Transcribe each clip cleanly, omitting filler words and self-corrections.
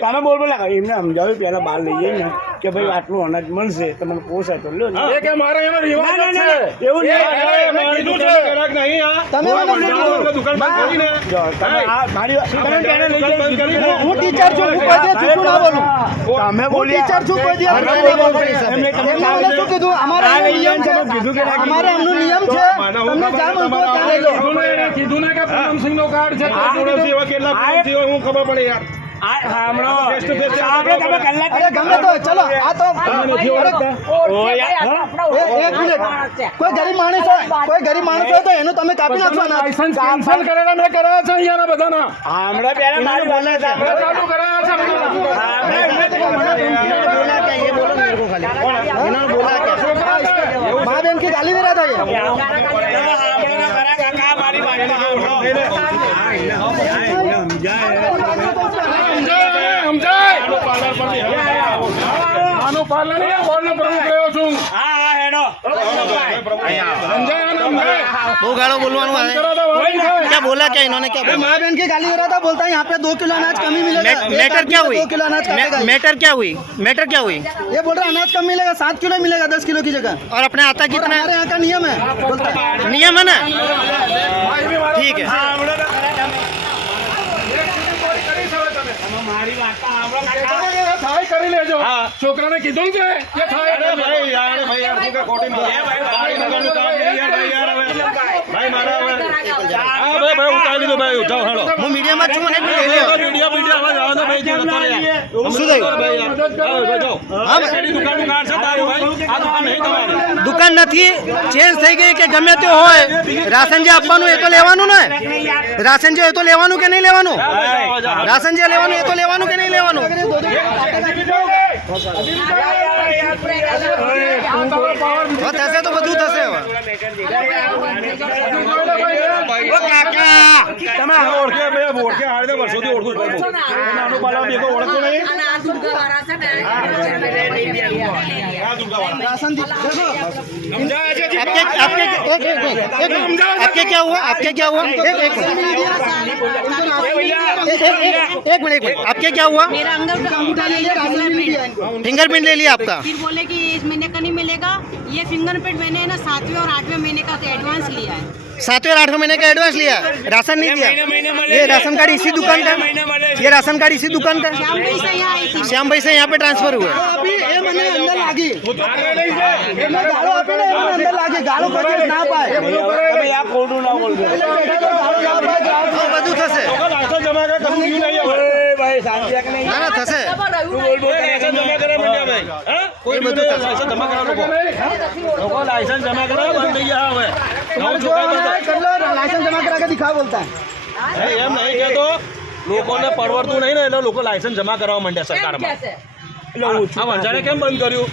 તમે બોલ બોલા એમને સમજાવ્યું પેલા બહાર લઈ જઈએ ને કે ભાઈ આટલું અનાજ મળશે તમને પોસાય તો લો કે મારે એનો રિવાજ છે એવું કીધું છે તમે હું ટીચર છું ના બોલું તમે બોલી ટીચર છું કોઈ શું કીધું અમારે નિયમ છે અમારે એમનું નિયમ છે તમને જા મળતો કીધું ને કે પૂનમસિંહ નો કાર્ડ છે કેટલા હું ખબર પડે યાર કોઈ ગરીબ માણસ હોય તો એનું તમે કાપી નાખો કેન્સલ કરેલા મેં કરાયા છે અહીંયા બધાના હમણાં પહેલા મારી બોલે છે ચાલુ કરાયા છે माँ बहन की गाली दे रहा था वो गाड़ो बोलवाना है क्या बोला क्या इन्होंने क्या बोला? माँ बहन की गाली दे रहा था बोलता है यहाँ पे 2 किलो अनाज कमी मिलेगा मैटर क्या हुई 2 किलो अनाज मैटर क्या हुई ये बोल रहा अनाज कम मिलेगा 7 किलो मिलेगा 10 किलो की जगह और अपने आता कितना हमारे यहाँ का नियम है नियम है ना ठीक है છોકરા ને કીધું કે હું મીડિયામાં છું દુકાન નથી ચેન્જ થઈ ગઈ કે ગમે તે હોય રાશન જે આપવાનું એ તો લેવાનું ને રાશન જે એ તો લેવાનું કે નહીં લેવાનું રાશન જે લેવાનું એ તો લેવાનું કે નહીં લેવાનું થશે તો બધું થશે વર્ષોથી ઓળખું आपके क्या हुआ एक मिनट आपके क्या हुआ फिंगरप्रिंट ले लिया आपका फिर बोले कि इस महीने का नहीं मिलेगा ये फिंगरप्रिंट मैंने ना 7वें और 8वें महीने का एडवांस लिया है 7वें और 8वें महीने का एडवांस लिया राशन नहीं दिया ये राशन कार्ड इसी दुकान का ये राशन कार्ड इसी दुकान का श्याम भाई से यहाँ पे ट्रांसफर हुआ ના થશે કોઈ બધું લાયસન્સ જમા કરાવો બંધ થઈ ગયા હવે લાયસન્સ જમા કરા કે દિખા બોલતા એમ નહીં કહેતો લોકોને પરવડતું નહીં ને એટલે લોકો લાયસન્સ જમા કરાવવા માંડ્યા સરકારમાં આ વંચાણે કેમ બંધ કર્યું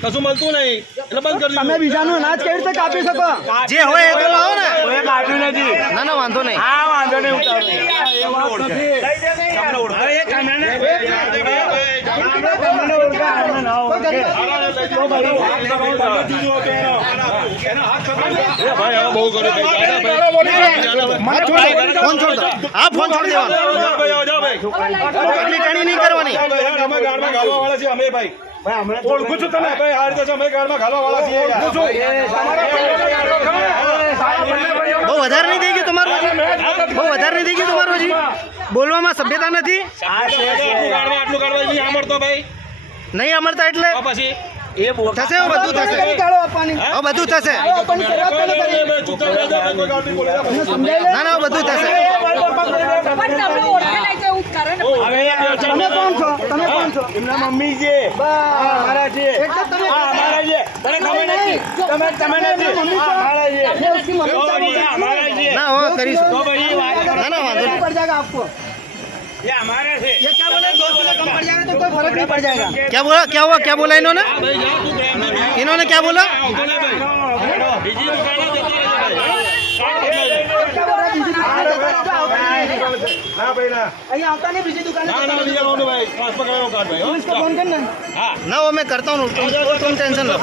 કશું મળતું નહીં એટલે બંધ કરી તમે બીજાનું અનાજ કેવી રીતે કાપી શકો જે હોય એ તો લાવો ને કોઈ કાપ્યું નથી ના વાંધો નહીં હા વાંધો નહીં फोन छोड़ देवा नहीं करवानी ઓળખું છું તમે ભાઈ આ રીતે સમય ગાળમાં ઘાલવા વાળા છીએ બહુ વધારે નહીં થઈ ગયું તમારું હજી બોલવામાં સભ્યતા નથી નહીં અમરતા એટલે પછી થશે બધું થશે બધું થશે ના બધું થશે તમે કોણ છો એમના મમ્મી છે અમારા છે અમારા છે તમે નથી ના હો કરીશું ના વાંધો નહીં પડ જાયગા આપકો ये हमारे से ये क्या बोले 2 किलो कम पड़ जाएगा तो कोई फर्क नहीं पड़ जाएगा क्या बोला इन्होंने क्या बोला ना वो मैं करता हूँ तुम टेंशन लो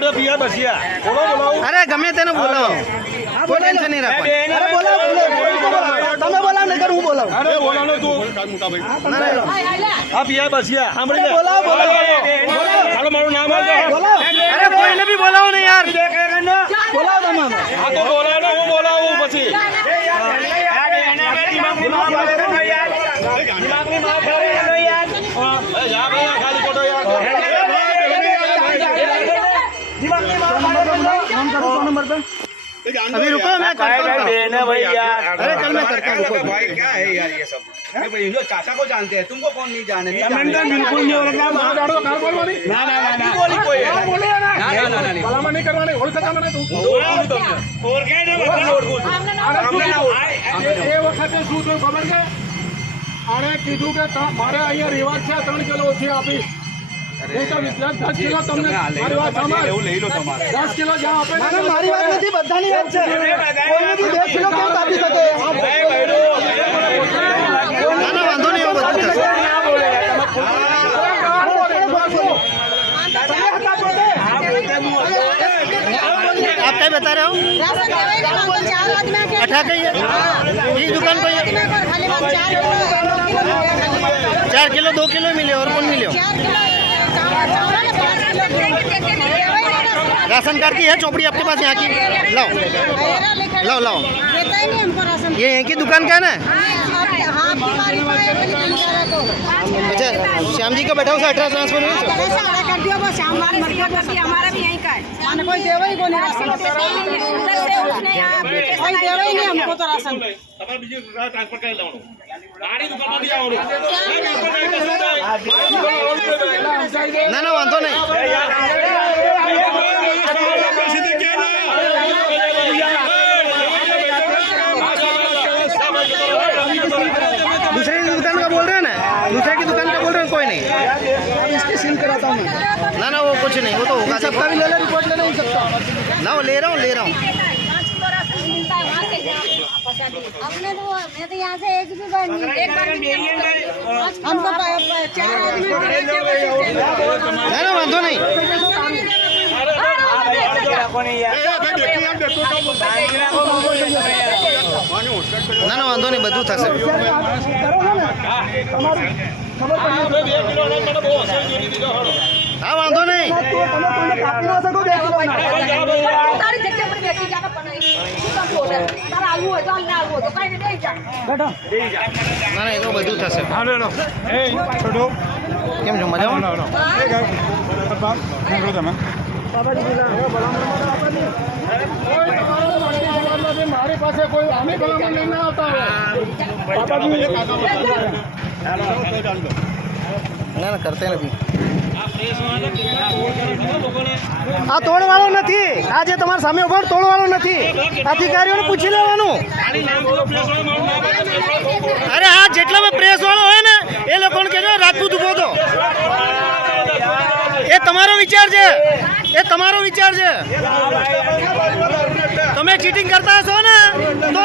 કાઢો પીઆર બસિયા બોલો અરે ગમે તેને બોલાવો, કોઈ ટેન્શન નહીં રાખો. અરે બોલાવો, તમે બોલાવો નહીં કર હું બોલાવું. અરે બોલાવો તું આ પીઆર બસિયા સાંભળી લે બોલાવો. ચાલો મારું નામ આવજો અરે કોઈને બી બોલાવો ને યાર. બોલાવો તમે. આ તો બોલાવો હું બોલાવું પછી ખાલી ખોટો યાર नंबर पे अभी रुको, मैं करता हूँ. अरे कल मैं करता हूँ, रुको. भाई क्या है यार ये सब? ये भाई इनको चाचा को जानते हैं, तुमको कौन नहीं जाने? नहीं बिल्कुल नहीं हो रहा बोली कोई है नहीं करवाने और એ વખતે શું થયું ખબર છે? આણે કીધું કે મારે અહીંયા રેવાજ છે 3 કિલો ઓછી આપીશ. હું તો 10 કિલો તમને મારી વાત સાંભળ. એવું લઈ લો તમારે 10 કિલો જ્યાં આપે ના, ના, મારી વાત નથી, બધાની વાત છે. કોઈને બી 2 કિલો કેમ કાપી શકે? ના ના વાંધો નહીં, એવું બધું થશે. आप क्या बता रहे हो? राशन देवेगा ना, अंकल 4 आदमी के 18 कही है ये दुकान पर ही है. खाली बात 4 किलो 4 किलो 2 किलो मिले और कौन मिले हो? 4 किलो चावल 5 किलो राशन कार्ड की है चौपड़ी आपके पास यहाँ की? लाओ लाओ लाओ. देता ही नहीं हमको राशन. ये यहीं की दुकान का है ना? हाँ बीमारी को अच्छा, श्याम जी का बैठा हुआ 18 ट्रांसफर हुआ. कर दियो बस हमारा हमारा भी यहीं का है. माने कोई देवा ही कोई राशन कोई देवा ही नहीं हमको तो राशन. તમારે બીજી ટ્રાન્સફર કરી લેવાનું ગાડી દુકાનમાં નહીં આવવાનું ના ના વાંધો નહીં. दूसरे की दुकान का बोल रहे हैं ना, दूसरे की दुकान का बोल रहे हैं, कोई नहीं. इसकी सील कराता हूँ मैं. ना ना वो कुछ नहीं, वो तो होगा. सबका भी ले ले, रिपोर्ट ले नहीं सकता. ना वो ले रहा हूँ अपने तो मैं तो यहाँ से एक भी बार नहीं हमको 4 आदमी ना ना वांधो नहीं. ના ના વાંધો નહીં, બધું થશે. હા વાંધો નહીં. તમે કોઈને કાપી ના શકો 2 કિલો ના. તારી જગ્યા પર બેસી જા કે પણ શું કામ બોલે તારા આવું હોય તો હાલ ના આવું હોય તો કાઈ નહીં બેસી જા. ના ના એ તો બધું થશે. કેમ છો, મજામાં? મારી પાસે કોઈ આની ભલામણ લઈને આવતા હોય. ના ના કરતે નથી. આ તોડવાળો નથી, આ જે તમારા સામે ઉભો તોડવાળો નથી. અધિકારીઓને પૂછી લેવાનું. અરે હા, જેટલા બી પ્રેસ વાળો હોય ને એ લોકોને કહેજો રાજપૂત ઉભો તો. એ તમારો વિચાર છે, એ તમારો વિચાર છે. તમે ચીટિંગ કરતા હશો ને તો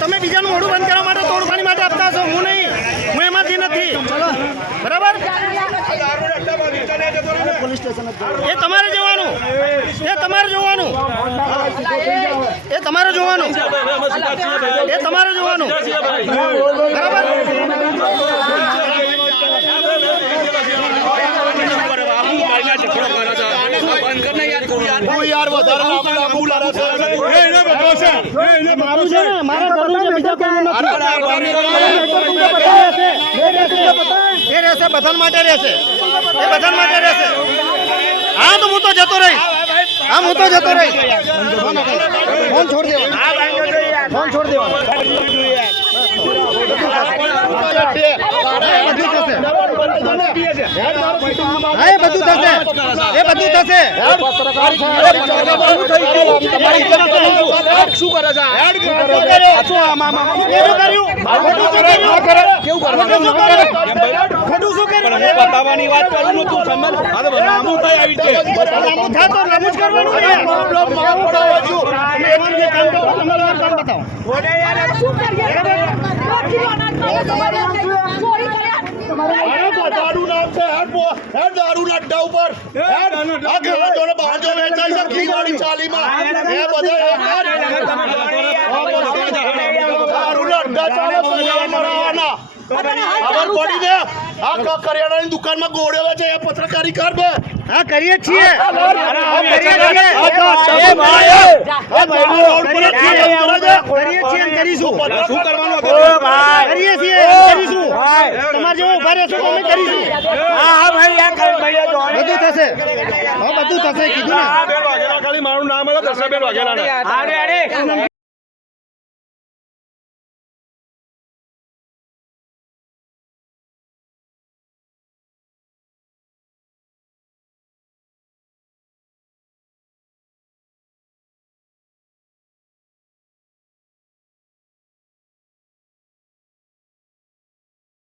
તમે બીજાનું મોઢું બંધ કરવા માટે તોડફાણી માટે આપતા હશો. હું નહીં, હું એમાંથી નથી. બરાબર? પોલીસ સ્ટેશન એ તમારે જોવાનું, એ તમારે જોવાનું, એ તમારે જોવાનું, એ તમારે જોવાનું. બરાબર? મારું છે ને, મારે કરવું છે, બીજા કોઈ નથી. એ રહેશે, બધાન માટે રહેશે, એ બધાન માટે રહેશે. હા તો હું તો જતો રહીશ, હા હું તો જતો રહીશ. ફોન છોડ દેવાનો, ફોન છોડ દેવાનો. હા એ બધું થશે, એ બધું થશે. શું કરે છે બતાવવાની વાત કરું નું તું સમજ નામું થાય આવી છે નામું થાય તો નામું જ કરવાનું ને. કામ બતાવો. દારૂ નામ છે હેડ દારૂ દારૂના અડ્ડા ઉપર આ ગેરજોને બાંજો વેચાય છે ઘીવાળી ચાલીમાં એ બધા દારૂના અડ્ડા ચાલે મરાવાના ખબર પડી દે આ કરિયાણાની દુકાનમાં ગોળ્યો છે એ પત્રકારી કર બે હા કરીએ છીએ કરીશું શું કરવાનું કરીએ છીએ કરીશું તમારે જેવો ઉભા રહેશો તો અમે કરીશું હા બધું થશે બધું થશે કીધું ને ખાલી મારું નામ હતું દર્શાબેન વાઘેલા